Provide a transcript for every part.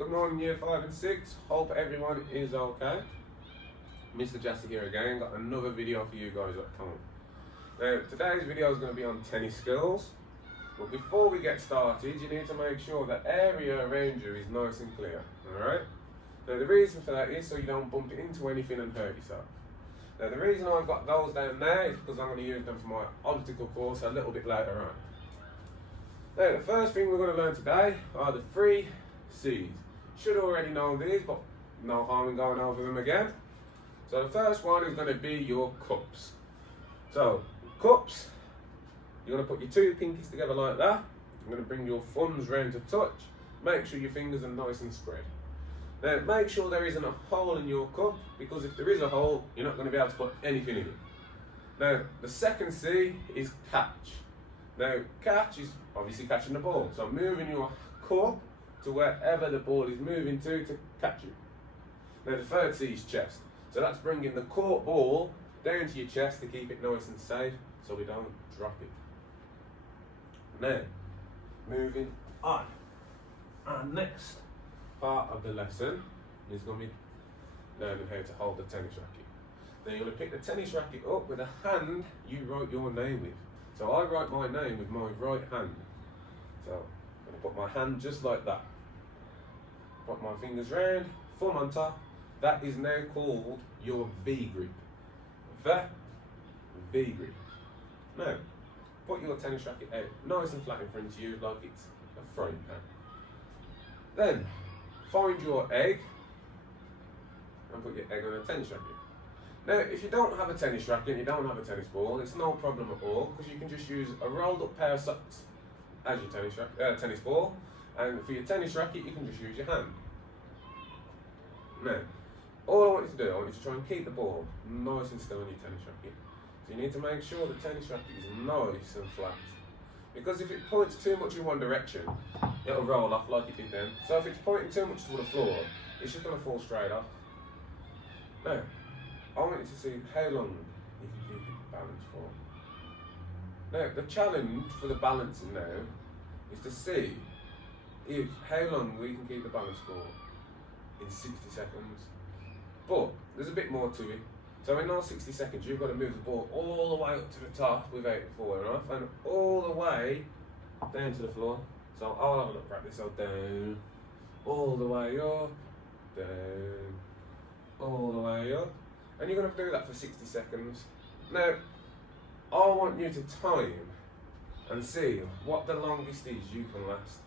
Good morning, year 5 and 6. Hope everyone is okay. Mr Jassi here again. Got another video for you guys at home. Now, today's video is going to be on tennis skills. But before we get started, you need to make sure that area around you is nice and clear. Alright? Now, the reason for that is so you don't bump into anything and hurt yourself. Now, the reason I've got those down there is because I'm going to use them for my obstacle course a little bit later on. Now, the first thing we're going to learn today are the 3 C's. Should already know these, but no harm in going over them again. So the first one is going to be your cups. So, cups, you're going to put your 2 pinkies together like that. You're going to bring your thumbs round to touch. Make sure your fingers are nice and spread. Now, make sure there isn't a hole in your cup, because if there is a hole, you're not going to be able to put anything in it. Now, the second C is catch. Now, catch is obviously catching the ball. So moving your cup to wherever the ball is moving to catch it. Now, the third C is chest. So that's bringing the court ball down to your chest to keep it nice and safe so we don't drop it. Now, moving on. Our next part of the lesson is going to be learning how to hold the tennis racket. Then you're going to pick the tennis racket up with a hand you write your name with. So I write my name with my right hand. So I'm going to put my hand just like that. Put my fingers round, thumb on top. That is now called your V grip. The V grip. Now, put your tennis racket out nice and flat in front of you like it's a frying pan. Then, find your egg and put your egg on a tennis racket. Now, if you don't have a tennis racket and you don't have a tennis ball, it's no problem at all, because you can just use a rolled up pair of socks as your tennis ball, and for your tennis racket you can just use your hand. Now, all I want you to do, I want you to try and keep the ball nice and still on your tennis racket. So you need to make sure the tennis racket is nice and flat, because if it points too much in one direction, it'll roll off like it did then. So if it's pointing too much toward the floor, it's just going to fall straight off. Now, I want you to see how long you can keep it balanced for. Now, the challenge for the balancing now is to see how long we can keep the balance for in 60 seconds. But there's a bit more to it. So in those 60 seconds, you've got to move the ball all the way up to the top without it falling off, and all the way down to the floor. So I'll have a look practice. So down, all the way up, down, all the way up. And you're going to do that for 60 seconds. Now, I want you to time and see what the longest is you can last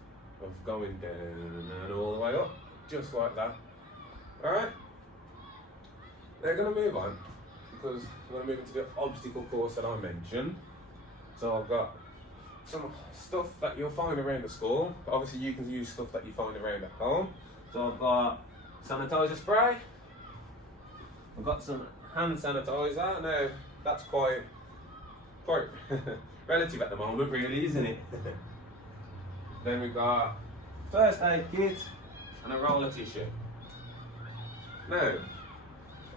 of going down and all the way up, just like that. Alright? They're going to move on, because we're going to move into the obstacle course that I mentioned. So I've got some stuff that you'll find around the school. But obviously you can use stuff that you find around at home. So I've got sanitizer spray. I've got some hand sanitizer. Now, that's quite relative at the moment, really, isn't it? Then we've got first aid kit and a roll of tissue. Now,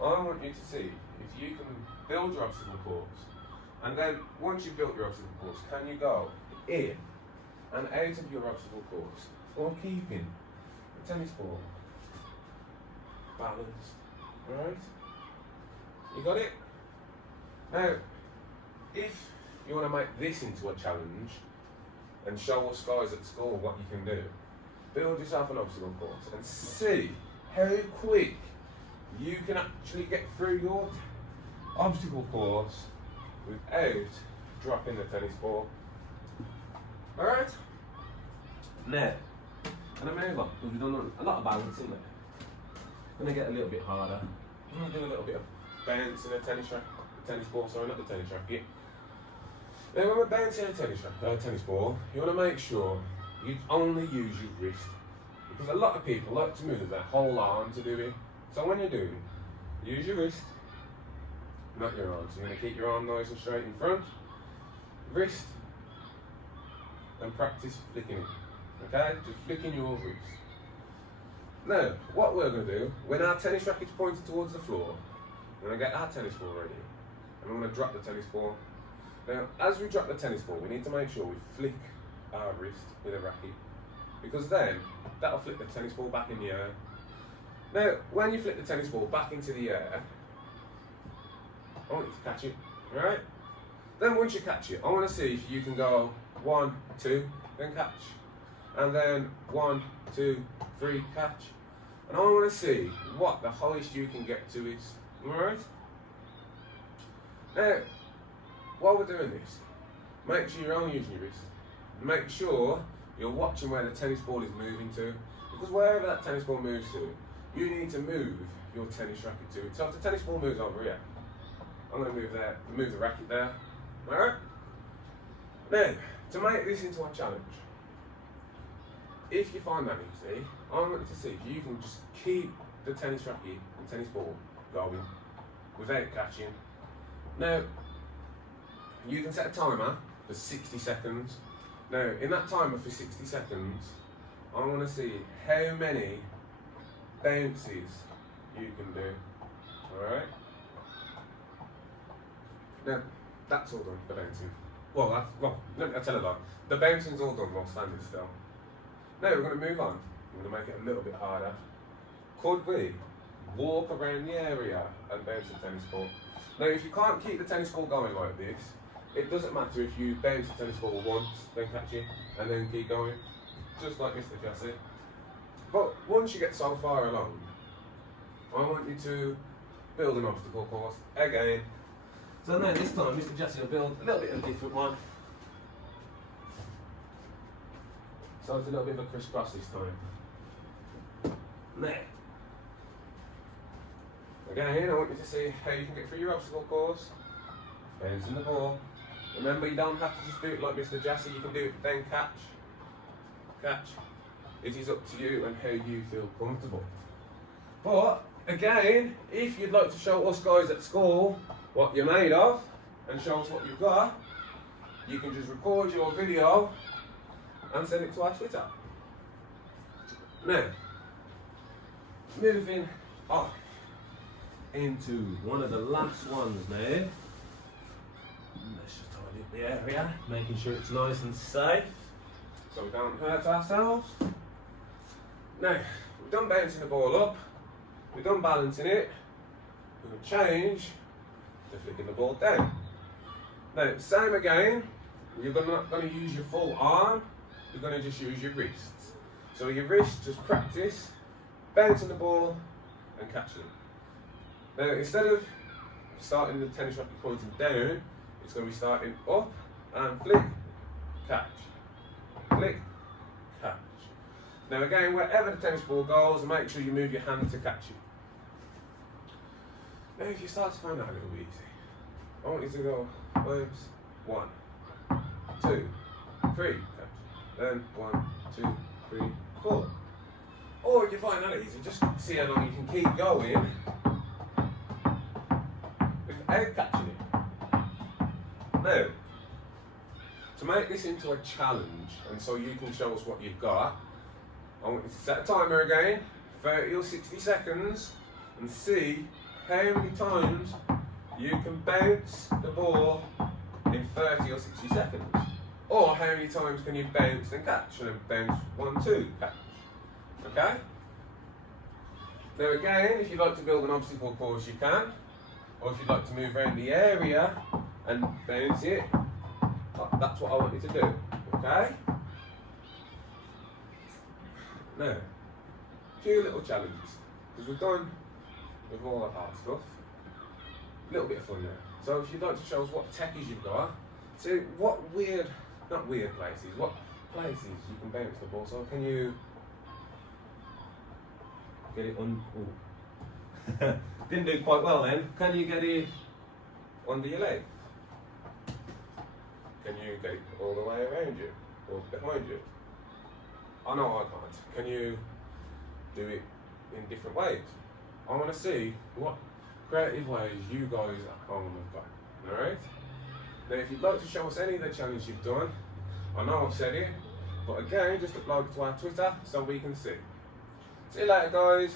I want you to see if you can build your obstacle course, and then once you've built your obstacle course, can you go in and out of your obstacle course while keeping the tennis ball balanced, right? You got it? Now, if you want to make this into a challenge and show us guys at school what you can do, build yourself an obstacle course and see how quick you can actually get through your obstacle course without dropping the tennis ball. Alright? Now, I'm going to move on, because we've done a lot of balancing there. I'm going to get a little bit harder. I'm going to do a little bit of bouncing a tennis ball, sorry, not the tennis racket. Now, when we're bouncing a tennis ball, you want to make sure you only use your wrist, because a lot of people like to move their whole arm to do it. So when you're doing it, use your wrist, not your arm. So you're going to keep your arm nice and straight in front, wrist, and practice flicking it. Okay? Just flicking your wrist. Now, what we're going to do, when our tennis racket's pointed towards the floor, we're going to get our tennis ball ready, and we're going to drop the tennis ball. Now, as we drop the tennis ball, we need to make sure we flick our wrist with a racket, because then that'll flip the tennis ball back in the air. Now, when you flip the tennis ball back into the air, I want you to catch it, alright? Then once you catch it, I want to see if you can go 1, 2, then catch. And then 1, 2, 3, catch. And I want to see what the highest you can get to is, alright? Now, while we're doing this, make sure you're only using your wrist. Make sure you're watching where the tennis ball is moving to, because wherever that tennis ball moves to, you need to move your tennis racket to it. So if the tennis ball moves over here, I'm going to move the racket there. Alright? Now, to make this into a challenge, if you find that easy, I want you to see if you can just keep the tennis racket and tennis ball going without catching. Now, you can set a timer for 60 seconds. Now, in that timer for 60 seconds, I want to see how many bounces you can do. Alright? Now, that's all done, the bouncing. Let me tell you that. The bouncing's all done while standing still. Now we're going to move on. We're going to make it a little bit harder. Could we walk around the area and bounce the tennis ball? Now, if you can't keep the tennis ball going like this, it doesn't matter if you bounce the tennis ball once, then catch it, and then keep going, just like Mr Jassi. But once you get so far along, I want you to build an obstacle course again. So now this time, Mr Jassi will build a little bit of a different one. So it's a little bit of a crisscross this time. Now, again, I want you to see how you can get through your obstacle course. Bouncing the ball. Remember, you don't have to just do it like Mr Jassi, you can do it then catch. Catch. It is up to you and how you feel comfortable. But, again, if you'd like to show us guys at school what you're made of and show us what you've got, you can just record your video and send it to our Twitter. Now, moving on into one of the last ones now. Let's just tidy up the area, making sure it's nice and safe so we don't hurt ourselves. Now, we've done bouncing the ball up, we've done balancing it, we're going to change to flicking the ball down. Now, same again, you're not going to use your full arm, you're going to just use your wrists. So your wrists, just practice bouncing the ball and catching it. Now, instead of starting the tennis racket pointing down, it's going to be starting up and flick, catch, flick, catch. Now again, wherever the tennis ball goes, make sure you move your hand to catch it. Now if you start to find that a little bit easy, I want you to go bounce, 1, 2, 3, catch. Then 1, 2, 3, 4. Or if you find that easy, just see how long you can keep going without catching it. Now, to make this into a challenge, and so you can show us what you've got, I want you to set a timer again, 30 or 60 seconds, and see how many times you can bounce the ball in 30 or 60 seconds. Or how many times can you bounce and catch, and then bounce 1, 2, catch. Okay? Now again, if you'd like to build an obstacle course, you can. Or if you'd like to move around the area and bounce it, that's what I want you to do. Okay? Now, a few little challenges, because we've done with all the hard stuff. A little bit of fun now. So if you'd like to show us what techies you've got, so what not weird places, what places you can bounce the ball. So can you get it on? Ooh. Didn't do quite well then. Can you get it under your leg? Can you get it all the way around you or behind you? I know I can't. Can you do it in different ways? I want to see what creative ways you guys at home have got. Alright? Now if you'd like to show us any of the challenges you've done, I know I've said it, but again, just upload it to our Twitter so we can see. See you later guys.